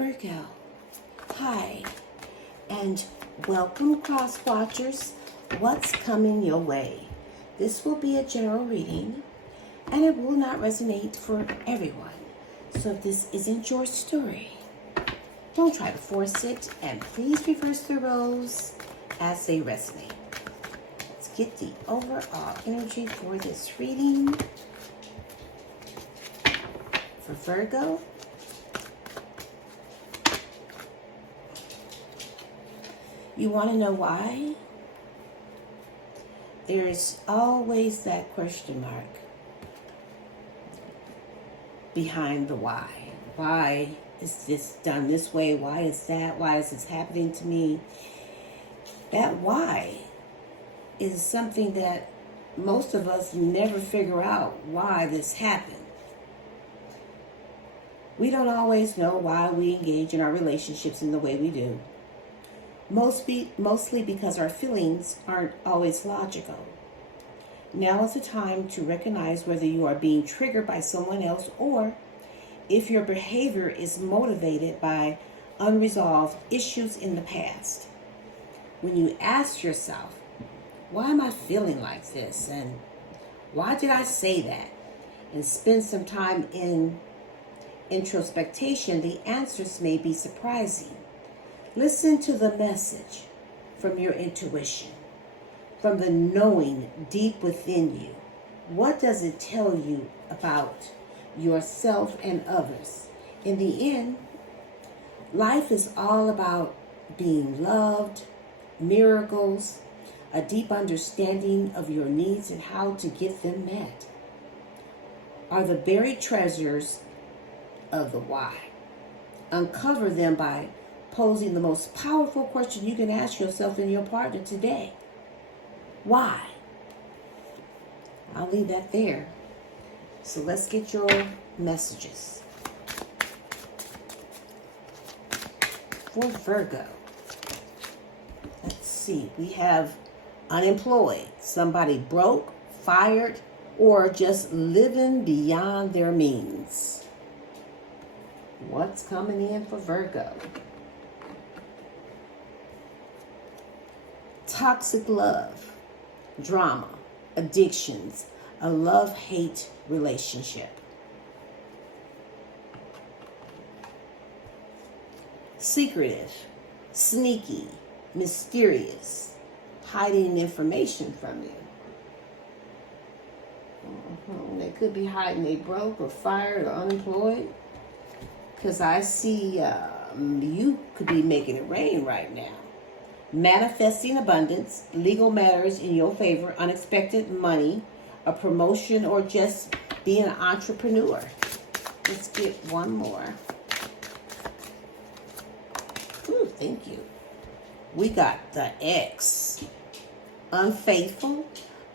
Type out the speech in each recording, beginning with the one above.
Virgo, hi, and welcome cross watchers. What's coming your way? This will be a general reading, and it will not resonate for everyone. So if this isn't your story, don't try to force it, and please reverse the roles as they resonate. Let's get the overall energy for this reading. For Virgo, you want to know why? There's always that question mark behind the why. Why is this done this way? Why is that? Why is this happening to me? That why is something that most of us never figure out why this happened. We don't always know why we engage in our relationships in the way we do. Mostly because our feelings aren't always logical. Now is the time to recognize whether you are being triggered by someone else or if your behavior is motivated by unresolved issues in the past. When you ask yourself, why am I feeling like this? And why did I say that? And spend some time in introspection, the answers may be surprising. Listen to the message from your intuition, from the knowing deep within you. What does it tell you about yourself and others? In the end, life is all about being loved, miracles, a deep understanding of your needs and how to get them met. Are the buried treasures of the why. Uncover them by posing the most powerful question you can ask yourself and your partner today. Why? I'll leave that there. So let's get your messages. For Virgo, let's see. We have unemployed, somebody broke, fired, or just living beyond their means. What's coming in for Virgo? Toxic love, drama, addictions, a love-hate relationship. Secretive, sneaky, mysterious, hiding information from you. They could be hiding they broke or fired or unemployed. Because I see you could be making it rain right now. Manifesting abundance, legal matters in your favor, unexpected money, a promotion, or just being an entrepreneur. Let's get one more. Ooh, thank you. We got the X. Unfaithful,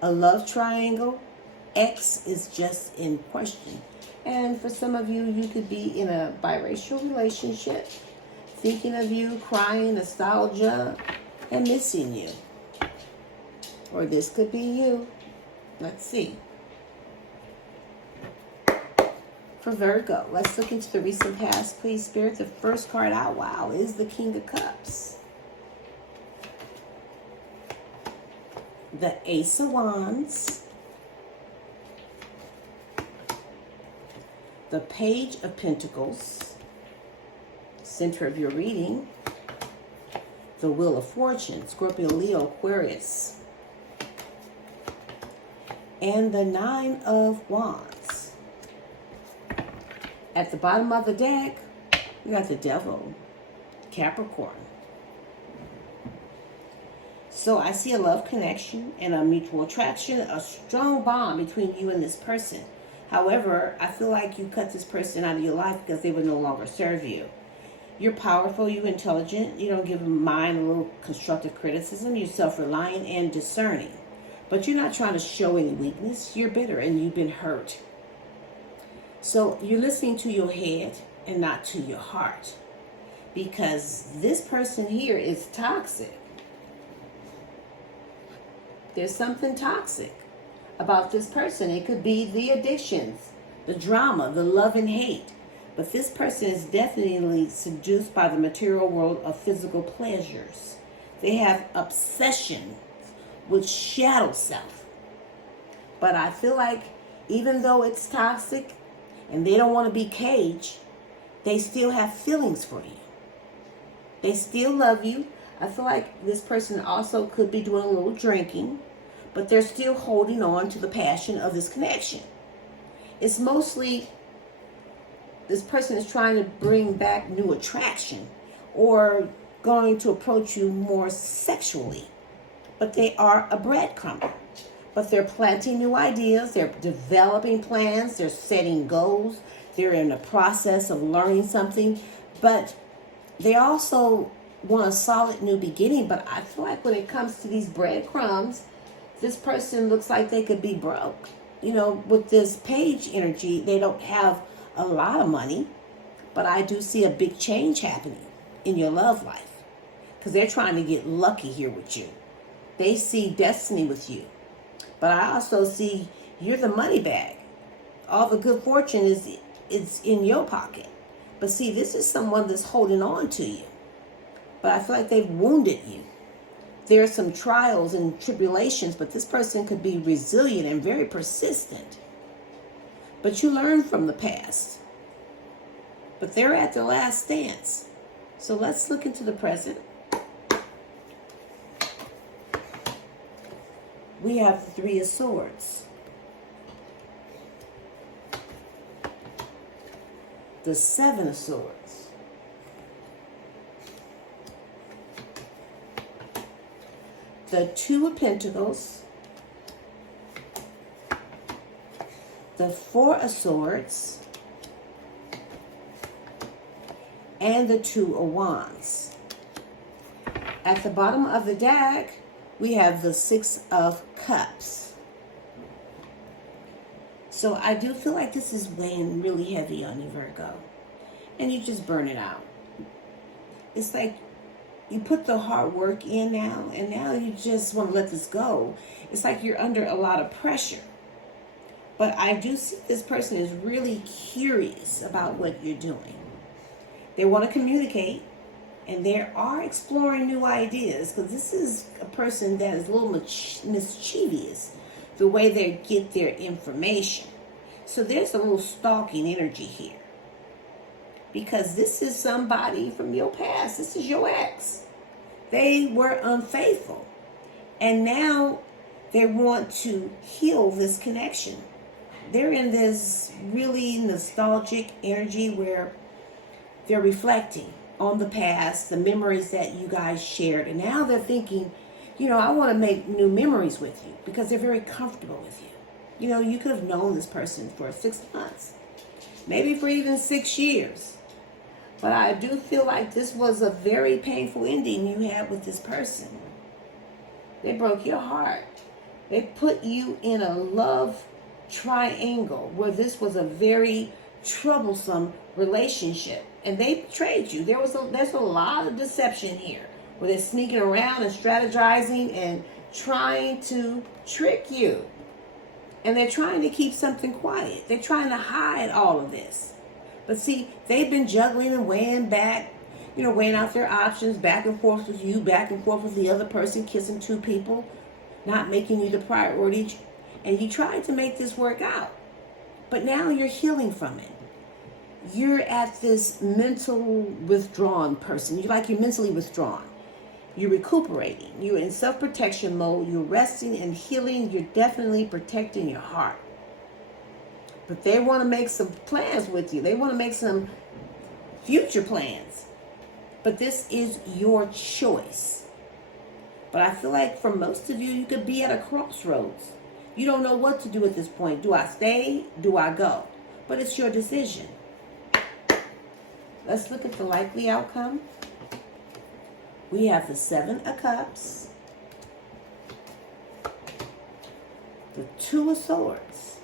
a love triangle. X is just in question. And for some of you, you could be in a biracial relationship, thinking of you, crying, nostalgia, and missing you. Or this could be you. Let's see. For Virgo, let's look into the recent past, please, Spirit. The first card out, wow, is the King of Cups. The Ace of Wands. The Page of Pentacles, center of your reading. The Wheel of Fortune, Scorpio, Leo, Aquarius. And the Nine of Wands. At the bottom of the deck, we got the Devil, Capricorn. So I see a love connection and a mutual attraction, a strong bond between you and this person. However, I feel like you cut this person out of your life because they would no longer serve you. You're powerful, you're intelligent, you don't give a mind a little constructive criticism, you're self-reliant and discerning. But you're not trying to show any weakness, you're bitter and you've been hurt. So you're listening to your head and not to your heart. Because this person here is toxic. There's something toxic about this person. It could be the addictions, the drama, the love and hate, But this person is definitely seduced by the material world of physical pleasures. They have obsession with shadow self. But I feel like even though it's toxic and they don't want to be caged, they still have feelings for you. They still love you. I feel like this person also could be doing a little drinking, but they're still holding on to the passion of this connection. It's mostly this person is trying to bring back new attraction or going to approach you more sexually. But they are a breadcrumber. But they're planting new ideas. They're developing plans. They're setting goals. They're in the process of learning something. But they also want a solid new beginning. But I feel like when it comes to these breadcrumbs, this person looks like they could be broke. You know, with this page energy, they don't have a lot of money, but I do see a big change happening in your love life because they're trying to get lucky here with you. They see destiny with you, but I also see you're the money bag. All the good fortune is in your pocket. But see, this is someone that's holding on to you, but I feel like they've wounded you. There are some trials and tribulations, but this person could be resilient and very persistent. But you learn from the past. But they're at their last stance. So let's look into the present. We have the Three of Swords. The Seven of Swords. The Two of Pentacles. The Four of Swords, and the Two of Wands. At the bottom of the deck, we have the Six of Cups. So I do feel like this is weighing really heavy on you, Virgo. And you just burn it out. It's like you put the hard work in now, and now you just want to let this go. It's like you're under a lot of pressure. But I do see this person is really curious about what you're doing. They want to communicate, and they are exploring new ideas, because this is a person that is a little mischievous, the way they get their information. So there's a little stalking energy here, because this is somebody from your past. This is your ex. They were unfaithful, and now they want to heal this connection. They're in this really nostalgic energy where they're reflecting on the past, the memories that you guys shared. And now they're thinking, you know, I want to make new memories with you, because they're very comfortable with you. You know, you could have known this person for 6 months, maybe for even 6 years. But I do feel like this was a very painful ending you had with this person. They broke your heart. They put you in a love triangle where this was a very troublesome relationship, and they betrayed you. There's a lot of deception here, where they're sneaking around and strategizing and trying to trick you, and they're trying to keep something quiet. They're trying to hide all of this. But see, they've been juggling and weighing out their options, back and forth with you, back and forth with the other person, kissing 2 people, not making you the priority. And you tried to make this work out, but now you're healing from it. You're at this mental withdrawn person. You're mentally withdrawn. You're recuperating. You're in self-protection mode. You're resting and healing. You're definitely protecting your heart. But they want to make some plans with you. They want to make some future plans. But this is your choice. But I feel like for most of you, you could be at a crossroads. You don't know what to do at this point. Do I stay? Do I go? But it's your decision. Let's look at the likely outcome. We have the Seven of Cups, the Two of Swords,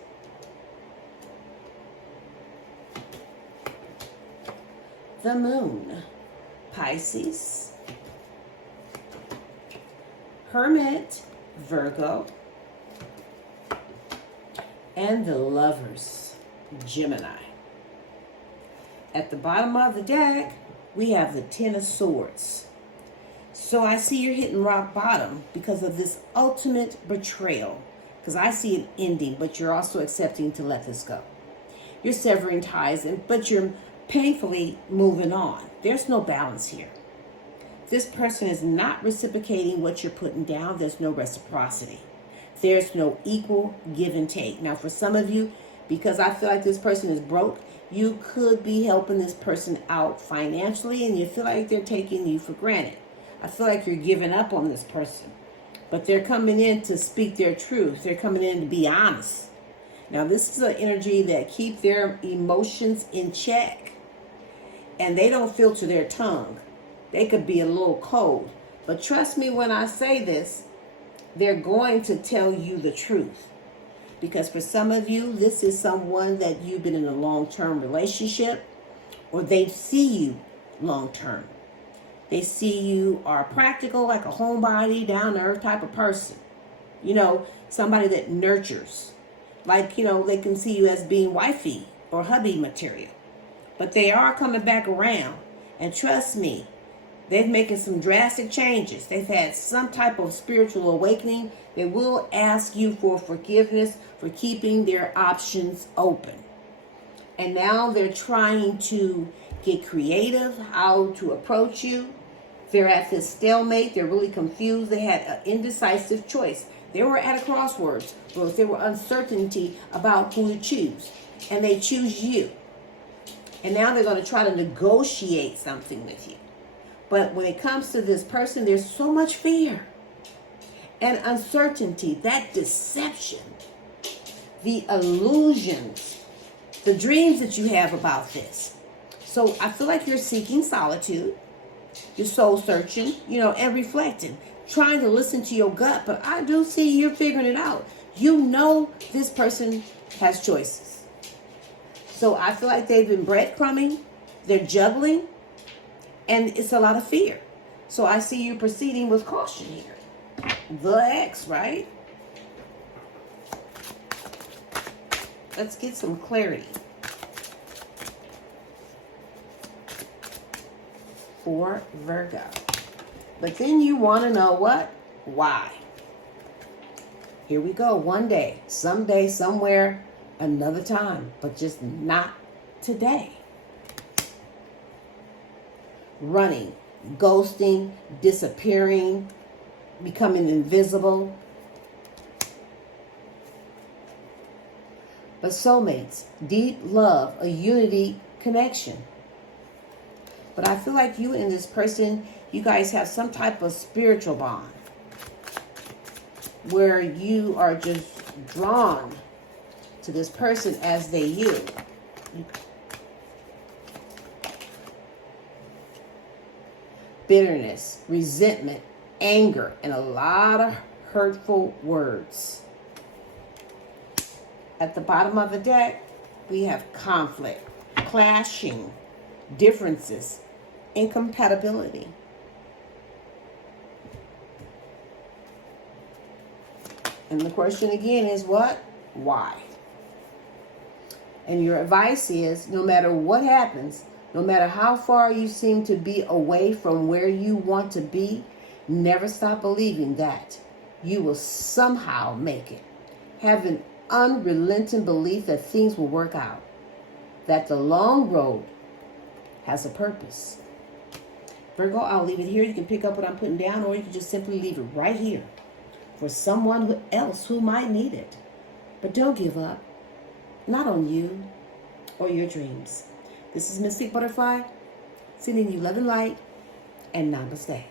the Moon, Pisces, Hermit, Virgo, and the Lovers, Gemini. At the bottom of the deck, we have the Ten of Swords. So I see you're hitting rock bottom because of this ultimate betrayal. Because I see it ending, but you're also accepting to let this go. You're severing ties, but you're painfully moving on. There's no balance here. This person is not reciprocating what you're putting down. There's no reciprocity. There's no equal give and take. Now, for some of you, because I feel like this person is broke, you could be helping this person out financially, and you feel like they're taking you for granted. I feel like you're giving up on this person, but they're coming in to speak their truth. They're coming in to be honest. Now, this is an energy that keep their emotions in check, and they don't filter their tongue. They could be a little cold, but trust me when I say this, they're going to tell you the truth. Because for some of you, this is someone that you've been in a long-term relationship, or they see you long-term. They see you are practical, like a homebody, down-to-earth type of person. You know, somebody that nurtures. Like, you know, they can see you as being wifey or hubby material. But they are coming back around. And trust me, they're making some drastic changes. They've had some type of spiritual awakening. They will ask you for forgiveness for keeping their options open. And now they're trying to get creative, how to approach you. They're at this stalemate. They're really confused. They had an indecisive choice. They were at a crossroads, but there were uncertainty about who to choose. And they choose you. And now they're going to try to negotiate something with you. But when it comes to this person, there's so much fear and uncertainty, that deception, the illusions, the dreams that you have about this. So I feel like you're seeking solitude, you're soul searching, and reflecting, trying to listen to your gut. But I do see you're figuring it out. You know this person has choices. So I feel like they've been breadcrumbing, they're juggling, and it's a lot of fear. So I see you proceeding with caution here. The X, right? Let's get some clarity. For Virgo. But then you want to know what? Why? Here we go. One day, someday, somewhere, another time. But just not today. Running, ghosting, disappearing, becoming invisible. But soulmates, deep love, a unity connection. But I feel like you and this person, you guys have some type of spiritual bond where you are just drawn to this person as they you. Bitterness, resentment, anger, and a lot of hurtful words. At the bottom of the deck, we have conflict, clashing, differences, incompatibility. And the question again is what? Why? And your advice is, no matter what happens, no matter how far you seem to be away from where you want to be, never stop believing that you will somehow make it. Have an unrelenting belief that things will work out, that the long road has a purpose. Virgo, I'll leave it here. You can pick up what I'm putting down, or you can just simply leave it right here for someone else who might need it. But don't give up. Not on you or your dreams. This is Mystic Butterfly, sending you love and light, and namaste.